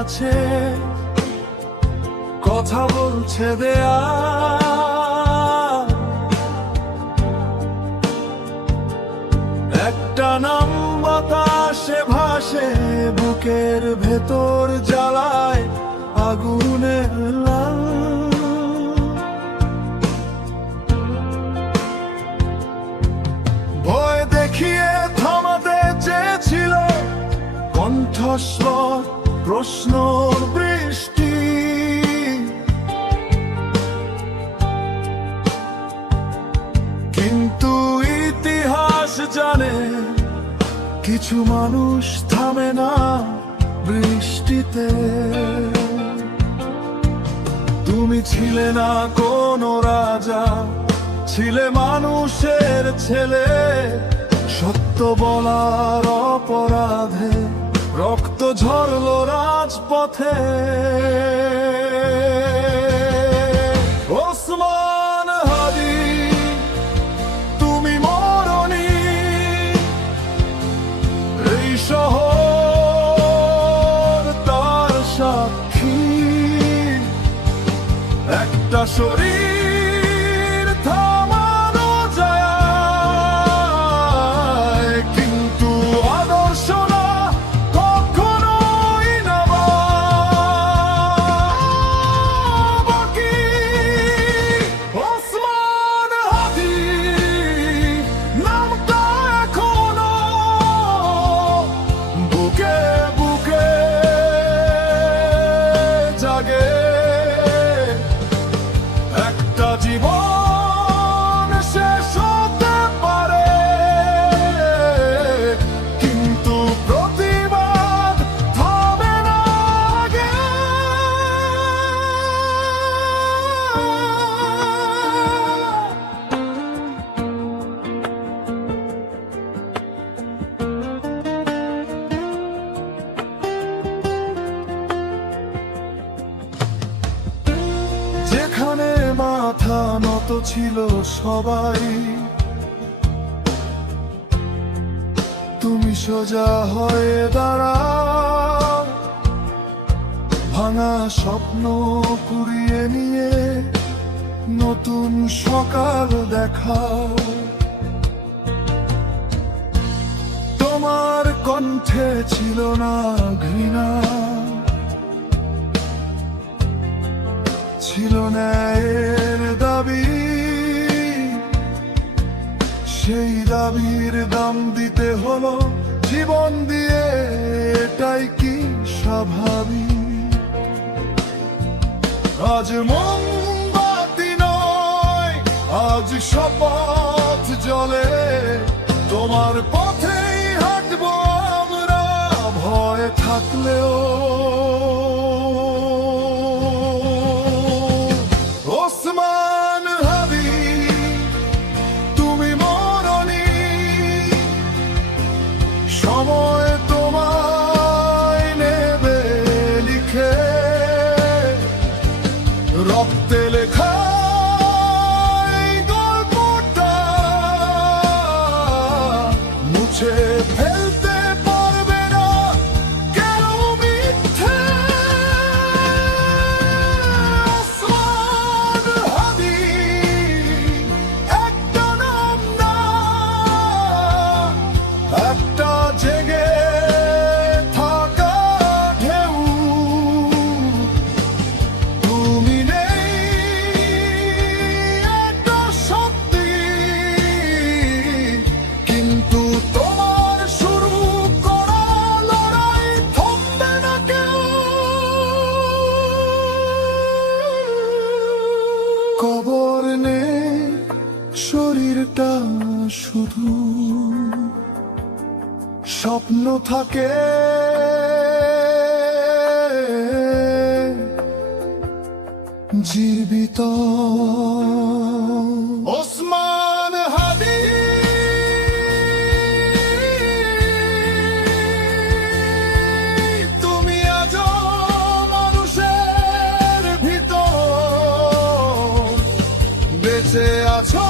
আছে, কথা বলছে দেয়া। একটা নাম বাতাসে ভাসে, বুকের ভেতর জ্বালায় আগুনের লাল। ভয় দেখিয়ে থামাতে চেয়েছিল কণ্ঠস্বর, প্রশ্নর বৃষ্টি। কিন্তু ইতিহাস জানে, কিছু মানুষ থামে না বৃষ্টিতে। তুমি ছিলে না কোনো রাজা, ছিলে মানুষের ছেলে। সত্য বলার অপরাধে রক্ত ঝরলো রাজপথে। ওসমান হাদি, তুমি মরনি, এই শহর তার সাক্ষী। একটা শরীর থামানো যায়, কিন্তু আদর্শ না কখনোই না বাকি। ওসমান হাদি নামটা এখনো বুকে বুকে জাগে। একটা জীবন শেষ হতে পারে, কিন্তু প্রতিবাদ থামে না আগে। যেখানে মাথা নত ছিল সবাই, তুমি সোজা হয়ে দাঁড়াও। ভাঙা স্বপ্ন কুড়িয়ে নিয়ে নতুন সকাল দেখাও। তোমার কণ্ঠে ছিল না ঘৃণা, ছিল ন্যায়ের দাবি। সেই দাবির দাম দিতে হলো জীবন দিয়ে, এটাই কি স্বাভাবিক? আজ মোমবাতি নয়, আজ শপথ জ্বলে। তোমার পথেই হাঁটবো আমরা, ভয় থাকলেও। ওসমান হাদি, তুমি মরনি, সময় তোমায় নেবে লিখে। রক্তে লেখা এই গল্পটা মুছে ফেলতে পারবে না কেউ মিথ্যে। ওসমান হাদি একটা নাম না, একটা জেগে থাকা ঢেউ। তুমি নেই, এটা সত্যি, কিন্তু তোমার শুরু করা লড়াই থামবে না কেউ। কবর নেই, শরীরটা শুধু স্বপ্ন থাকে। জীবিত ওসমান হাদি, তুমি আজও মানুষের ভিতর বেঁচে আছো।